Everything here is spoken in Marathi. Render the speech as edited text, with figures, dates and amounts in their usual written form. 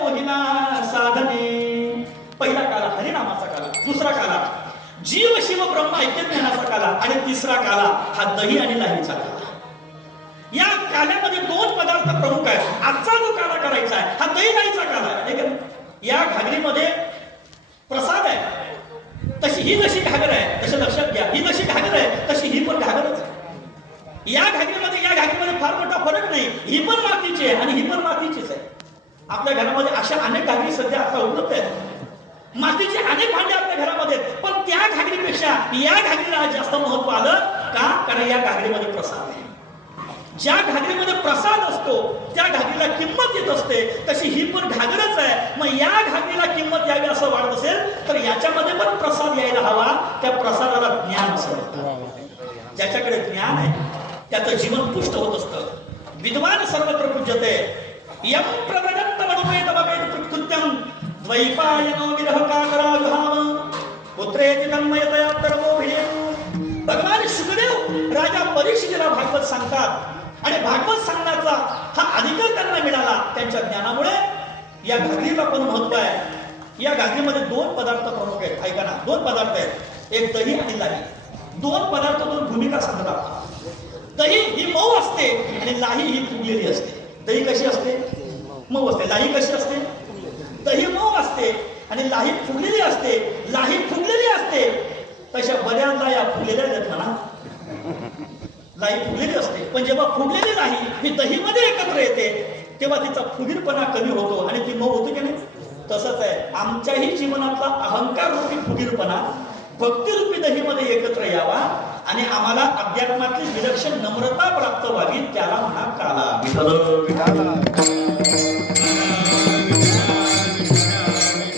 मोहिना साधने. पहिला काला हरिनामाचा काला, दुसरा काला जीव शिव ब्रह्म ऐक्य ज्ञानाचा काला आणि तिसरा काला हा दही आणि लाहीचा काला. या काल्यामध्ये दोन पदार्थ प्रमुख आहेत. आजचा जो काला करायचा आहे हा दही लाहीचा काला आहे. या घागरीमध्ये प्रसाद आहे. तशी ही जशी घागर आहे तसं लक्षात घ्या, ही जशी घागर आहे तशी ही पण घागरच आहे. या घागरीमध्ये फार मोठा फरक नाही. ही पण मातीची आहे आणि ही पण मातीचीच आहे. आपल्या घरामध्ये अशा अनेक घागरी सध्या आता उपलब्ध आहेत. मातीचे अनेक भांडे आपल्या घरामध्ये आहेत, पण त्या घागरीपेक्षा या घागरीला जास्त महत्व आलं का? कारण या घागरीमध्ये प्रसाद आहे. ज्या घागरीमध्ये प्रसाद असतो त्या घागरीला किंमत येत असते. तशी ही पण घागरच आहे. मग या घागरीला किंमत यावी असं वाटत असेल तर याच्यामध्ये पण प्रसाद यायला हवा. त्या प्रसादाला ज्ञान असतं. ज्याच्याकडे ज्ञान आहे त्याचं जीवन पुष्ट होत असतं. विद्वान सर्वत्र पूज्यते. यम प्रवदंत मनुपेत बपेत कृत्यम द्वैपायनो विरह काकराजुहाम पुत्रेति तन्मयतया तरवो भिडेव. भगवान शुकदेव राजा परीक्षितीला भागवत सांगतात आणि भागवत सांगण्याचा हा अधिकार त्यांना मिळाला त्यांच्या ज्ञानामुळे. या घागरीला पण महत्व आहे. या घागरीमध्ये दोन पदार्थ प्रमुख आहेत. ऐका ना, दोन पदार्थ आहेत, एक दही आणि लाही. दोन पदार्थ दोन भूमिका सांगतात. दही ही मऊ असते आणि लाही ही फुगलेली असते. दही कशी असते? मऊ असते. लाही कशी असते? दही मऊ असते आणि लाही फुगलेली असते. लाही फुगलेली असते तशा बऱ्याच लाह्या फुगलेल्या आहेत म्हणा. लाही फुगलेली असते पण जेव्हा फुगलेली लाही ही दहीमध्ये एकत्र येते तेव्हा तिचा फुगीरपणा कमी होतो आणि ती मऊ होते की नाही. तसंच आहे आमच्याही जीवनातला अहंकार रूपी फुगीरपणा भक्तिरूपी दहीमध्ये एकत्र यावा आणि आम्हाला अध्यात्मातली विलक्षण नम्रता प्राप्त व्हावी. त्याला म्हणा काला.